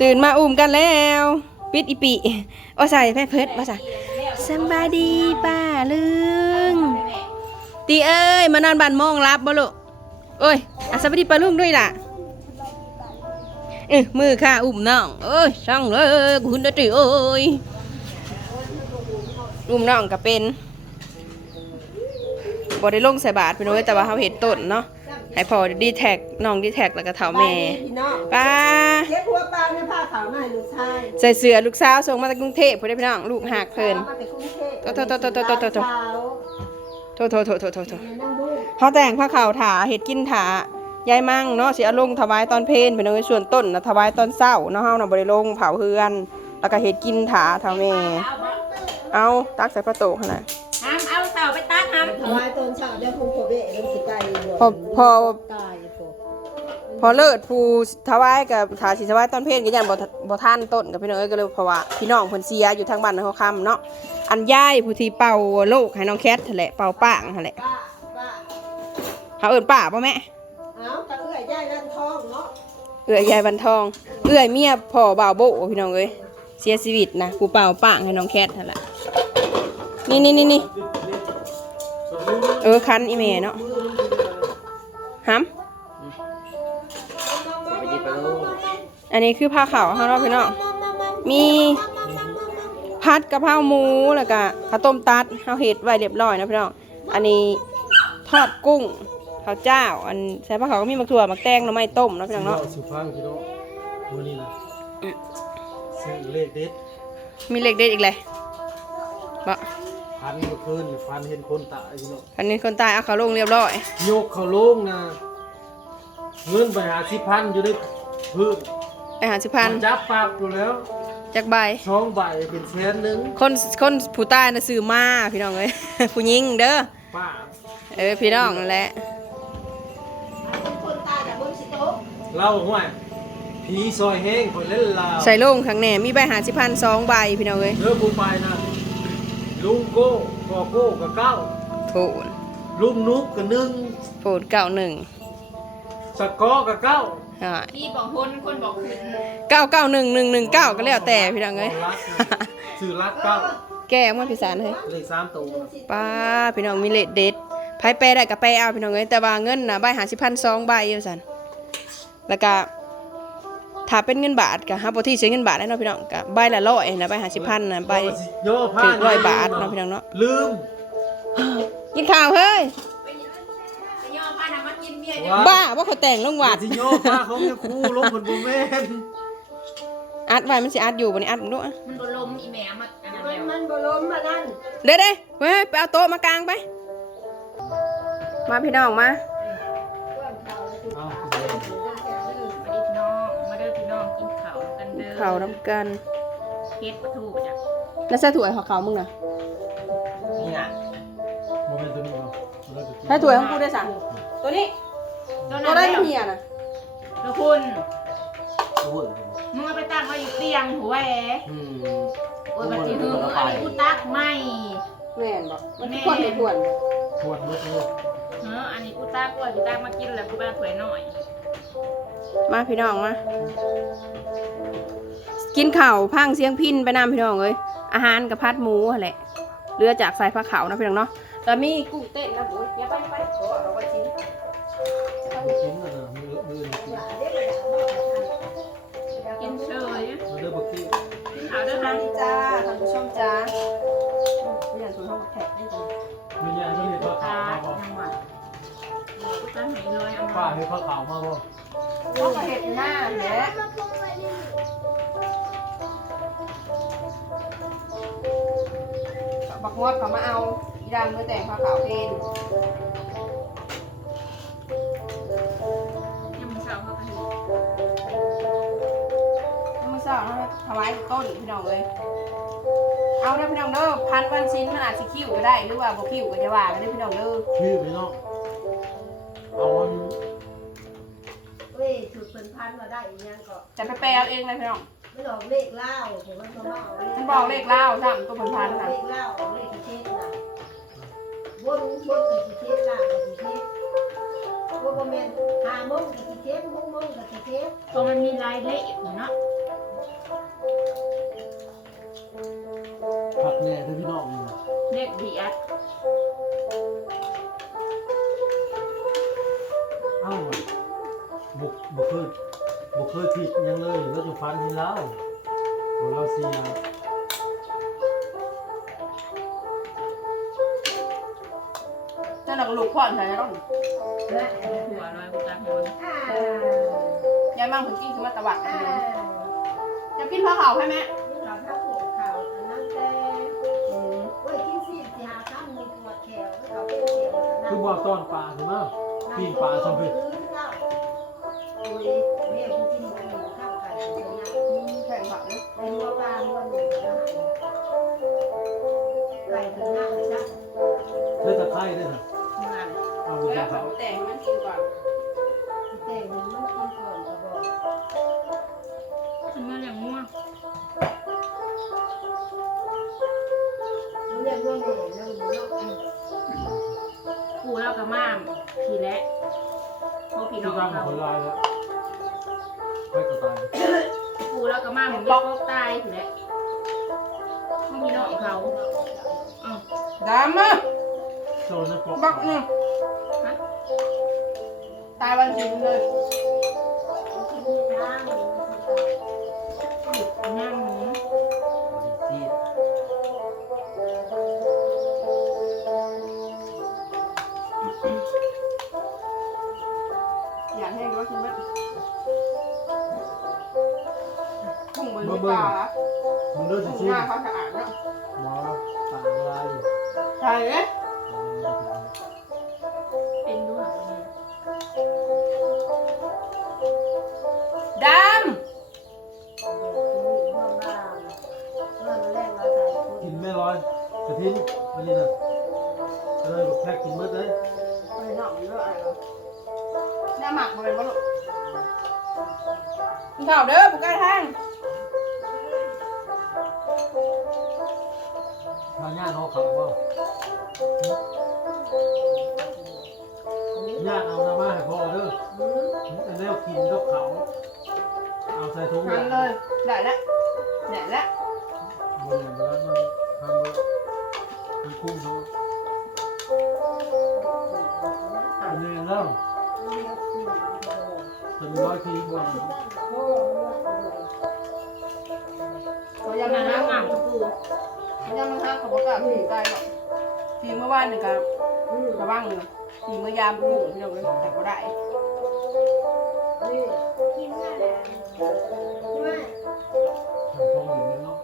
ตื่นมาอุ้มกันแล้ว ปิดอีปีโอ้ใส่แม่เพิดว่าใส่สบายดีป้าลึงตีเอ้ยมานอนบ้านโมงรับบ่ลูกโอ้ยอะสวัสดีป้าลุงด้วยล่ะเออมือค่ะอุ้มน้องเอ้ยช่างเลยคุณดติเอ้ยอุ้มน้องก็เป็น บ่ได้ลงใส่บาทพี่น้องเอ้ยแต่ว่าเขาเห็นต้นเนาะให้พอดีแท็กน้องดีแท็กแล้วก็เฒ่าแม่พี่น้องป้าเก็บหัวปลาเนี่ยผ้าขาวมาให้ลูกชายใส่เสื้อลูกสาวส่งมาจากกรุงเทพเพื่อนพี่น้องลูกหักเพิ่นอามาแต่กรุงเทพโตโตโตโตโตโตโตเช้าโทษโทษโทษโทษโทษโทษเนี่ยนั่งดูเขาแต่งผ้าขาวถาเห็ดกินถายายมั่งเนาะสิเอาลงถวายตอนเพลนเป็นเอาไว้ส่วนต้นนะถวายตอนเศร้าเนาะเฮาน่ะบ่ได้ลงเผาเฮือน แล้วก็เห็ดกินถาเท่าแม่เอาตักใส่ประตูขนาด อพอ ตายพอพอเลิศผู้ถวายกับถาสิถวายตอนเพลนก็ยันบ่ทบ่ทันต้นกับพี่น้องเอ้ยก็เลยเพราะว่าพี่น้องเพิ่นเสียอยู่ทางบ้านเขาคำเนาะอันยายผู้ที่เป่าโลกให้น้องแคทนั่นแหละเป่าป้างนั่นแหละป้าป้าเขาเอิ้นป้าป่ะแม่เอาตะเอื้อยย่ายด้านท้องเนาะเอื้อยยายบันทอง เอื้อยเมียพ่อบ่าวโบพี่น้องเอ้ยเสียชีวิตนะกูเป่าป้างให้น้องแคทนั่นแหละนี่นี่นี่นี่เออคันอีเมเนาะ ฮัมอันนี้คือผ้าขาวข้างนอกพี่น้องมีพัดกะเพราหมูแล้วก็ข้าวต้มตัดข้าวเห็ดไว้เรียบร้อยนะพี่น้องอันนี้ทอดกุ้งข้าวเจ้า อันใส่ผ้าขาวก็มีมักถั่วมักแตงหน่อไม้ต้มนะพี่น้องเนาะสุฟังพี่น้องมื้อนี้นะซื้อเลขเด็ดมีเหล็กเด็ดอีกเลยบะ พันเมื่อคืนนี่พันเห็นคนตายพี่น้องอันนี้คนตายเอาเขาลงเรียบร้อย โยกเขาลงนะเงินไปหาสิพันอยู่ในพื้นไปหาสิพันจับปากอยู่แล้วจากใบสองใบเป็นแสนหนึ่งคนคนผู้ตายน่ะซื้อมาพี่น้องเอ้ยผู้หญิงเด้อป้าเออพี่น้องนั่นแหละคนตายแต่บนสิโต๊ะเล่าห่วยผีซอยแห้งคนเล่นลาวใส่ลงข้างแหน่มีใบหาสิพันสองใบพี่น้องเอ้ยเลือกูไปนะ ลุงโก้กอโก้กับเก้าโถนลุงนุกกับหนึ่งโถนเก้าหนึ่งสกอกับเก้าพี่บอกคนคนบอกคืนเก้าเก้าหนึ่งหนึ่งหนึ่งเก้าก็แล้วแต่พี่น้องเอ้ยรักสื่อรักเก้าแก้มันพิสารเฮ้ยเลขสามตัวป้าพี่น้องมีเลดเด็ดไพ่แปรได้กับแปรเอาพี่น้องเอ้ยแต่ว่าเงินนะใบหาสิพันสองใบเยอะสันแล้วก็ ถ้าเป็นเงินบาทก็ฮับที่ซื้อเงินบาทได้เนาะพี่น้องก็ใบละร้อยนะใบหาสิพันนะใบโย่ผ้าถึงร้อยบาทเนาะพี่น้องเนาะลืมกินข้าวเฮ้ยไปย่อผ้าน้ำมันกินเบียร์ว่าบ้าว่าเขาแต่งลงวัดสิโย่ผ้าเขาจะคู่ลงคนบนแม่นอัดไว้มันสิอัดอยู่บนนี้อัดมึงด้วยมันโดนลมอีแม่มาอันนั้นมันแล้วมันบ่ล้มมานั่นเด้เด้เว้ยไปเอาโต๊ะมากลางไป มาพี่น้องมาเอา เด้อข้าวน้ำกันเฮ็ดปลาทูจ้ะแล้วใส่ถ้วยของเขามึงนะนี่น่ะโมเมนต์ตัวนี้บ่เราจะกินใส่ถ้วยของกูได้สั่งตัวนี้ตัวตัวนั้นได้แล้วเฮียนะแล้วคุณโอ้ยมึงเอาไปตั้งไว้อยู่เตียงหัวแหวอืมโอ้ยมันสิหึงอันนี้กูตักไม่แม่นบอกมันคือคนเห็นถ่วนปวดมือเลยเอออันนี้กูตักว่ากูตักมากินแล้วกูไปเอาถ้วยหน่อยมาพี่น้องมา กินเข้าวพังเสียงพินไปน้ำพี่น้องเลยอาหารกับพัดหมูหั่นแหละเรือจากสายผ้าขาวนะพี่น้องเนาะแต่มีกุ้งเต้นนะบุ้ยเนี่ยไปไปขอเราไปชิมกินแล้วนะมือมือกินกินเฉยมาเด้อบักกี้กินข้าวด้วัค่ะจ้าท่านผู้ชมจ้าไม่อยากถูกห้องแขกได้จ้ะมีอย่างนี้ผ้าตาขาวมาบ่ยังหวานกูตักให้เลยเอาป้ามาให้ผ้าขาวมาบ่เขาก็เห็ดหน้าแหละ บักมดเขามาเอาอีดำเมื่อแต่งผ้าขาวเพนยังไม่เช้าเขาก็เห็นมือสาวนะถวายต้นพี่น้องเลยเอาเด้อพี่น้องเด้อพันวันชิ้นมันอาจจะคิ้วก็ได้หรือว่าบ่คิ้วก็จะว่ากันเด้อพี่น้องเด้อชื่อพี่น้องเอามันเว้ยถูกเพิ่นพันมาได้อีหยังก็จะไปแปลเอาเองเลยพี่น้อง ไม่ดอกเลขเล่าผมมันก็มาเอาเลขมันบอกเลขเล่าซ้ำตัวพันพันนะเลขเล่าเอาเลขที่เทศนะบนบนกี่เทศล่างกี่เทศบ่บ่แม่นห้าโมงกี่เทศหกโมงกี่เทศตัวมันมีลายละเอียดอยู่เนาะผักแหน่ที่พี่น้องนี่เด็กดีอัดเอ้าบุกบุกเคย บุกเคยผิดหยังเลยแล้วจะฟันที่แล้วโอ้เราเสียเจ้าหลักลูกพ่อนใช่ไหมต้องและหัวลอยกูจักหัวอ่ายายมั่งผึ่งกินคือมาตะวัดอ่าจะกินผ้าขาวให้แม่นี่เราถ้าปวดเข่าอันนั้นแต่เว้ยกินสิสิหาข้ามมีปวดแขวเขาเป็นเสียงนะคือบอกตอนปลาใช่ไหมปีนปลาสมพิษโข่งผักเลยในหัวปลาหัวหนึ่งนะไก่ถึงหน้าเลยจ้ะเล่นตะไคร้ด้วยนะเมื่อไหร่เอาบุกแล้วเขา แต่งมันกินก่อนแต่มันมันกินก่อนก็บอกฉันเมื่อเลี้ยงงัวมันเรียกว่าแม่แล้วมันเนาะกูแล้วกับม่ามพี่และพวกพี่น้ที่องตั้งเขาคนลายแล้วไม่ก็ตาย กูแล้วกับม่ามมันบอกตายพี่และพวกพี่น้องเขาอือดำอะโซนนั้นปอกบักอืมฮะตายวันจริงเลย กินน้ำ ถุงมือที่ปลาละมึงเลิกถุงชิหมน้าเขาสะอาดเนาะหมอต่างลายอยู่ใช่เลยเป็นด้วยเหรอเนี่ยดกินไม่ร้อยกระทิ้นอันนี้นะเออแพ็กกินมืดเลยำไปหน่อมีเรื่องอะไรเหรอเนี่ยหมักมาเป็นบ้าลูกกินข้าวเด้อบุกไก่แท่งทาง ย่าเขาเขาว่าญาติเอาน้ำมาให้พ่อเด้ออันนี้กินกับเขา เอาใส่ถุงหันเลยได้แล้วแหน่แล้วมันอย่างนั้นมันทำมันคุ้มเนาะอันนี้แล้วเป็นร้อยทีบวกเขายังงาไม่นห้าน้ำงามกู ยังไม่ห้าเขาบอกว่าผีไก่หรอกทีเมื่อวานนี่กับกระบ้างเลยทีเมื่อยามกุ้งพี่น้องเลยแต่ก็ได้ทำทองอยู่เนาะ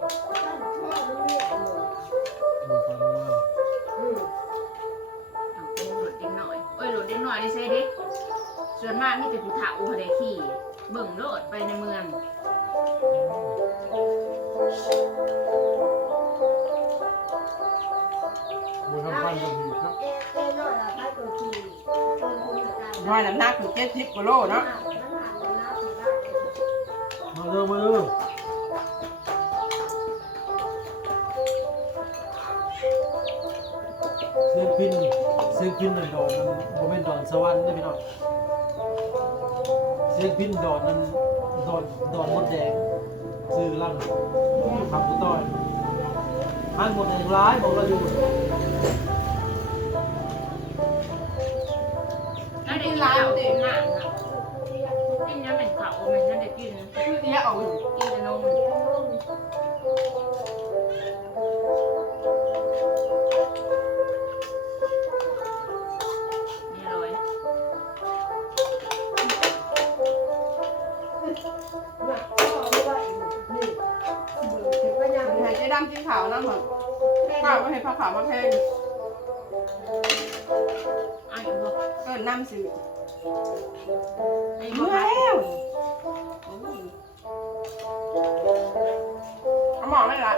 มันฟังว่าเอาไปโหลดเด็กหน่อยเอ้ยโหลดเด็กหน่อยได้ใช่ดิส่วนมากนี่จะผู้เฒ่าเขาได้ขี่เบิ่งโลดไปในเมือง น้อยน้ำหนักถึงเจ็ดสิบกิโลเนาะมาเร็วมาเร็วเสียงพินเสียงพินนั่นดอกมันโมเมนต์ดอนสวรรค์นี่พี่น้องเสียงพินดอนมันดอนดอนมดแดงซื้อลั่งทำกูต่อยหันหมดแดงร้ายบอกเราอยู่ แล้วได้กินเหล้ากินะกินน้ำเป็นเขามันนั่นได้กินชื่อเนี้ยเอากินแต่นมนี่ร้อยให้เจ๊ดำกินขาวนะเหมือข้าวก็ให้ผ้าขาวมาแพง หมอไม่ละ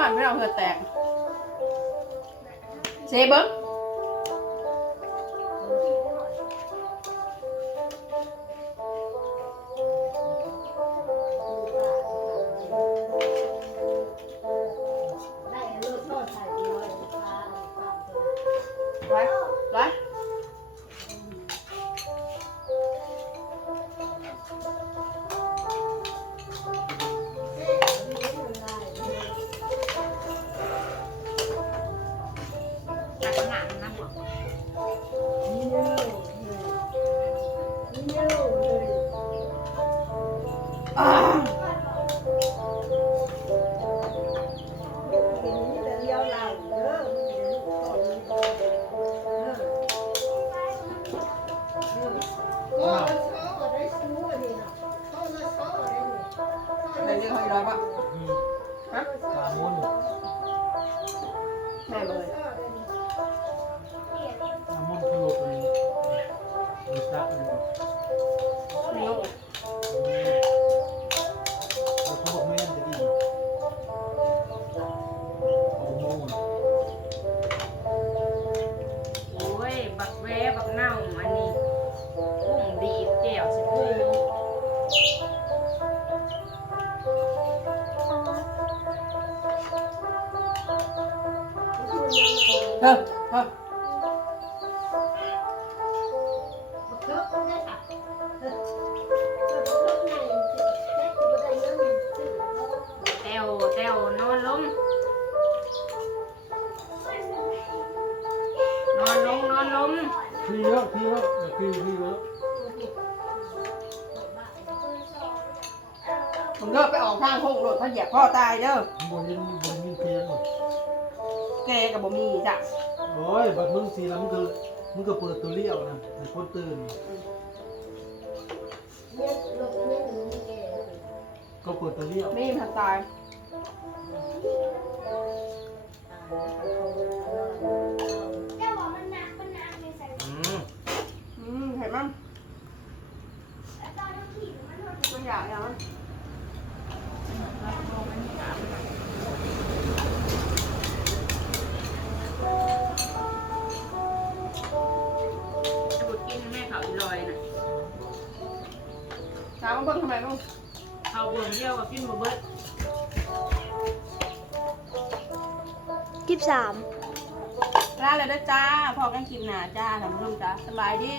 กินไม่เอาเหือแตกเซเบิ้ง อะทีเยอะอย่าทีทีเยอะผมเลิกไปออกทางโค้งรถเขาเหยียบพ่อตายเด้อบนยินบนยินเพียงหมดแกกับบ่มีจ้ะโอ้ยบัดมึงสีแล้วมึงก็มึงก็เปิดตัวเลี้ยวนะให้คนตื่นก็เปิดตัวเลี้ยวไม่มีทางตาย เบิ่งทำไมลูกเขาบ่วงเดียวกับกินบ่เบิดสิบสามลาเลยเด้อจ้าพอกันกินหนาจ้าท่านผู้ชมจ้าสบายดี